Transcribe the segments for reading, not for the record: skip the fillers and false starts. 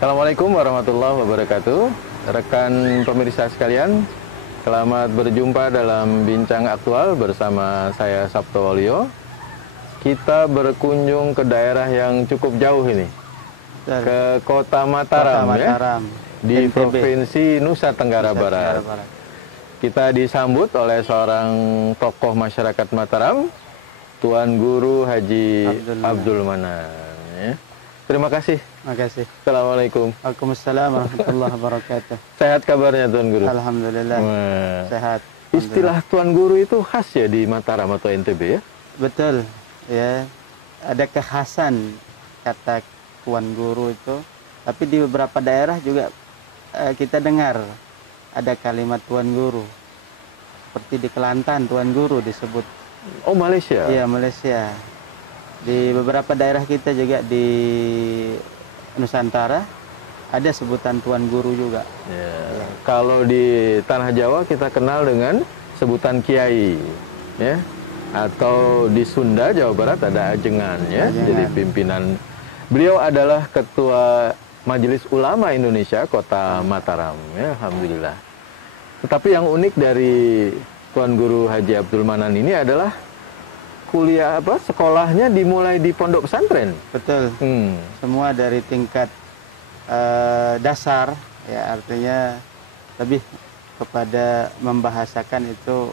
Assalamualaikum warahmatullahi wabarakatuh. Rekan pemirsa sekalian, selamat berjumpa dalam Bincang Aktual bersama saya Sabto Waluyo. Kita berkunjung ke daerah yang cukup jauh ini, ke Kota Mataram, ya, di NTB. Provinsi Nusa Tenggara Barat. Kita disambut oleh seorang tokoh masyarakat Mataram, Tuan Guru Haji Abdul Manan. Ya. Terima kasih. Makasih. Assalamualaikum. Waalaikumsalam warahmatullahi wabarakatuh. Sehat kabarnya Tuan Guru? Alhamdulillah. Sehat. Istilah Tuan Guru itu khas ya di Mataram atau NTB, ya? Betul. Ya, ada kekhasan kata Tuan Guru itu. Tapi di beberapa daerah juga kita dengar ada kalimat Tuan Guru. Seperti di Kelantan Tuan Guru disebut. Oh, Malaysia? Iya, Malaysia. Di beberapa daerah kita juga di Nusantara ada sebutan Tuan Guru juga. Ya. Kalau di Tanah Jawa kita kenal dengan sebutan Kiai, ya. Atau di Sunda, Jawa Barat ada Ajengan, ya. Jadi pimpinan. Beliau adalah Ketua Majelis Ulama Indonesia Kota Mataram, ya. Alhamdulillah. Tetapi yang unik dari Tuan Guru Haji Abdul Manan ini adalah sekolahnya dimulai di pondok pesantren. Betul. Semua dari tingkat dasar, ya, artinya lebih kepada membahasakan itu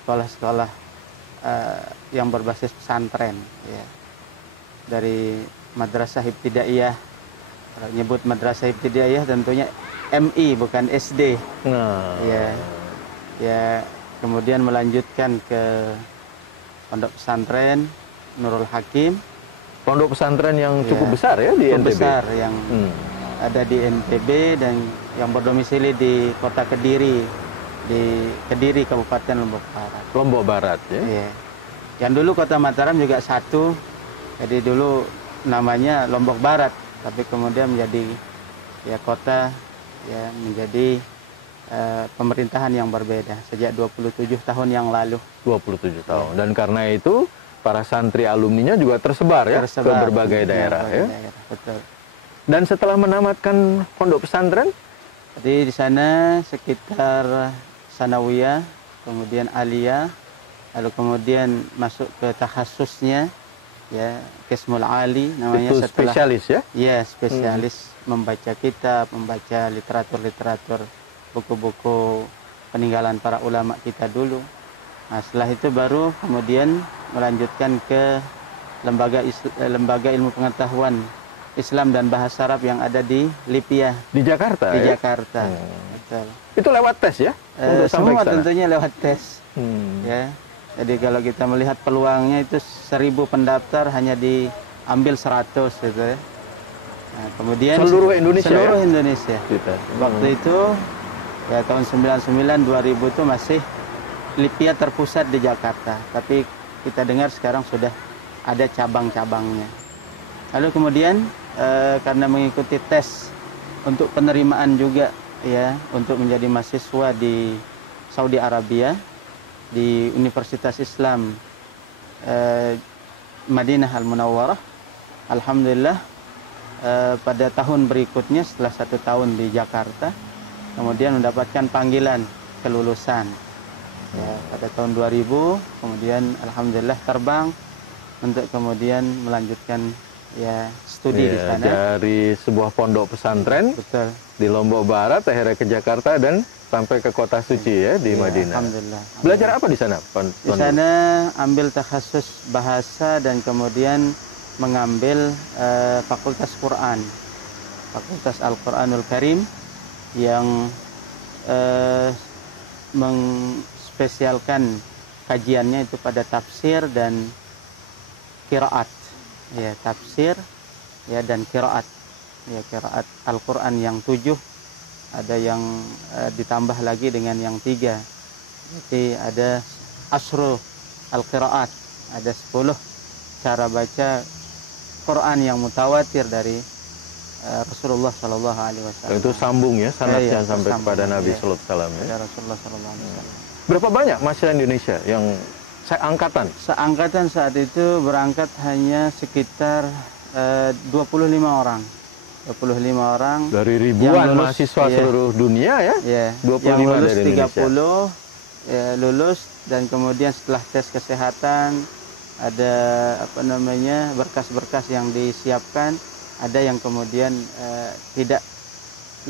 sekolah-sekolah yang berbasis pesantren, ya. Dari madrasah ibtidaiyah, kalau nyebut madrasah ibtidaiyah tentunya MI bukan SD. Ya, kemudian melanjutkan ke Pondok Pesantren Nurul Hakim. Pondok pesantren yang cukup besar ya di NTB. Besar yang ada di NTB dan yang berdomisili di Kota Kediri, di Kediri Kabupaten Lombok Barat. Lombok Barat, ya. Iya. Yang dulu Kota Mataram juga satu. Jadi dulu namanya Lombok Barat, tapi kemudian menjadi ya kota, ya, menjadi pemerintahan yang berbeda sejak 27 tahun yang lalu. 27 tahun. Dan karena itu para santri alumninya juga tersebar ya ke berbagai daerah, ya. Betul. Dan setelah menamatkan pondok pesantren, jadi di sana sekitar sanawiyah, kemudian aliyah, lalu kemudian masuk ke takhasusnya, ya, Qismul Ali namanya. Itu setelah spesialis, ya? Ya, spesialis membaca kitab, membaca literatur-literatur, buku-buku peninggalan para ulama kita dulu. Nah, setelah itu baru kemudian melanjutkan ke lembaga ilmu pengetahuan Islam dan bahasa Arab yang ada di Lipia. Di Jakarta, Di ya? Jakarta. Betul. Itu lewat tes, ya? Untuk sampai semua ke sana? tentunya lewat tes. Ya. Jadi kalau kita melihat peluangnya itu 1000 pendaftar hanya diambil 100 gitu, ya. Nah, kemudian seluruh Indonesia, seluruh ya? Indonesia. Waktu itu ya tahun 99 2000 itu masih Lipia terpusat di Jakarta, tapi kita dengar sekarang sudah ada cabang-cabangnya. Lalu kemudian karena mengikuti tes untuk penerimaan juga, ya, untuk menjadi mahasiswa di Saudi Arabia di Universitas Islam Madinah Al-Munawwarah. Alhamdulillah pada tahun berikutnya setelah 1 tahun di Jakarta kemudian mendapatkan panggilan kelulusan, ya, pada tahun 2000. Kemudian alhamdulillah terbang untuk kemudian melanjutkan, ya, studi di sana. Dari sebuah pondok pesantren. Betul. Di Lombok Barat, akhirnya ke Jakarta dan sampai ke kota suci, ya, di Madinah. Alhamdulillah. Belajar apa di sana? Di sana ambil takhasus bahasa dan kemudian mengambil fakultas Quran, fakultas Al-Quranul Karim, yang mengspesialkan kajiannya itu pada tafsir dan qiraat, ya, tafsir, ya, dan qiraat, ya, qiraat Al-Quran yang 7, ada yang ditambah lagi dengan yang 3. Jadi ada asru al-qiraat, ada 10 cara baca Quran yang mutawatir dari Rasulullah Shallallahu Alaihi Wasallam. Itu sambung, ya, sanadnya sampai sambung, kepada Nabi, ya, Sallallahu Alaihi Wasallam, ya. Rasulullah Shallallahu Alaihi Wasallam. Berapa banyak mahasiswa Indonesia yang seangkatan? Seangkatan saat itu berangkat hanya sekitar 25 orang. 25 orang. Dari ribuan lulus, mahasiswa iya. seluruh dunia ya. Ya, 25 yang lulus dari Indonesia. 30 ya, lulus, dan kemudian setelah tes kesehatan ada apa namanya berkas-berkas yang disiapkan, ada yang kemudian tidak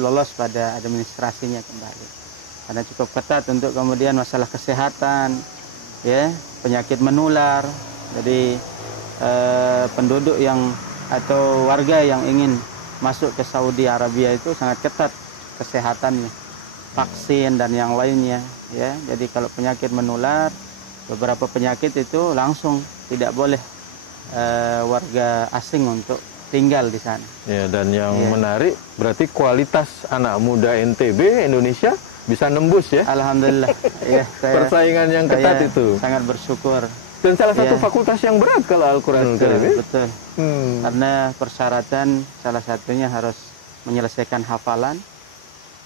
lolos pada administrasinya kembali karena cukup ketat untuk kemudian masalah kesehatan, ya, penyakit menular. Jadi penduduk yang atau warga yang ingin masuk ke Saudi Arabia itu sangat ketat kesehatannya, vaksin dan yang lainnya, ya. Jadi kalau penyakit menular, beberapa penyakit itu langsung tidak boleh warga asing untuk tinggal di sana. Ya, dan yang Iya. menarik berarti kualitas anak muda NTB Indonesia bisa nembus ya. Alhamdulillah. Ya, Persaingan yang ketat saya itu. sangat bersyukur. Dan salah satu Iya. fakultas yang berat kalau Al-Quranul Betul, Karim. betul. Karena persyaratan salah satunya harus menyelesaikan hafalan,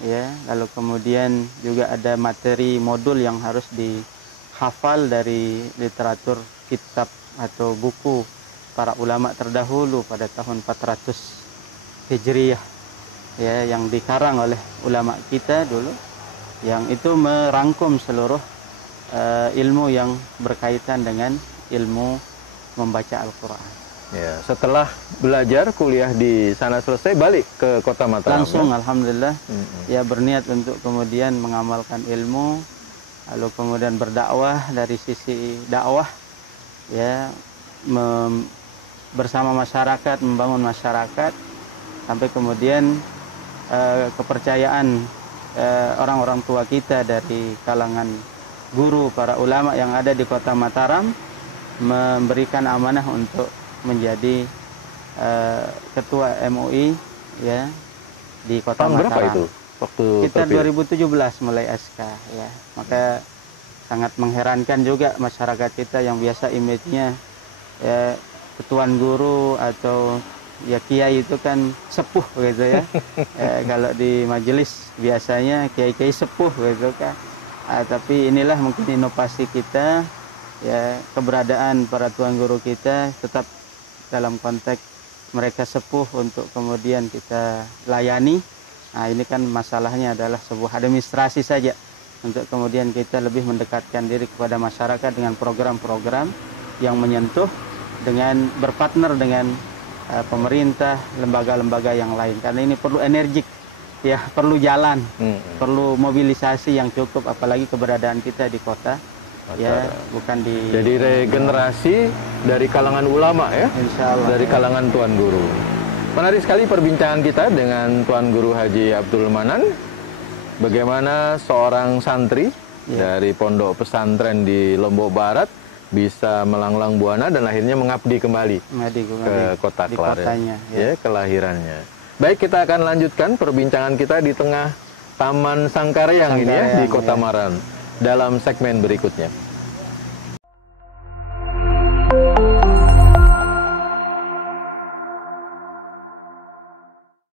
ya. Lalu kemudian juga ada materi modul yang harus dihafal dari literatur kitab atau buku para ulama terdahulu pada tahun 400 Hijriyah, ya, yang dikarang oleh ulama kita dulu, yang itu merangkum seluruh ilmu yang berkaitan dengan ilmu membaca Al-Quran. Ya, setelah belajar kuliah di sana selesai balik ke kota Mataram. Langsung ya? alhamdulillah, ya, berniat untuk kemudian mengamalkan ilmu, lalu kemudian berdakwah dari sisi dakwah, ya, bersama masyarakat, membangun masyarakat, sampai kemudian kepercayaan orang-orang tua kita dari kalangan guru, para ulama yang ada di kota Mataram memberikan amanah untuk menjadi ketua MUI, ya, di kota Tahun berapa Mataram. itu waktu Kita terpilih? 2017 mulai SK, ya. Maka sangat mengherankan juga masyarakat kita yang biasa image-nya, ya, ketuan guru atau ya kiai itu kan sepuh gitu ya. Kalau di majelis biasanya kiai-kiai sepuh gitu kan. Tapi inilah mungkin inovasi kita, ya, keberadaan para tuan guru kita tetap dalam konteks mereka sepuh untuk kemudian kita layani. Nah, ini kan masalahnya adalah sebuah administrasi saja untuk kemudian kita lebih mendekatkan diri kepada masyarakat dengan program-program yang menyentuh, dengan berpartner dengan pemerintah, lembaga-lembaga yang lain. Karena ini perlu energik, ya, perlu jalan, perlu mobilisasi yang cukup, apalagi keberadaan kita di kota, ya, bukan di. Jadi regenerasi dari kalangan ulama ya, Insya Allah, dari ya. kalangan tuan guru. Menarik sekali perbincangan kita dengan Tuan Guru Haji Abdul Manan. Bagaimana seorang santri dari pondok pesantren di Lombok Barat bisa melanglang buana dan akhirnya mengabdi kembali ke kota di Klaten, kotanya, ya, kelahirannya. Baik, kita akan lanjutkan perbincangan kita di tengah Taman Sangkaryang ini ya, di Kota Maran dalam segmen berikutnya.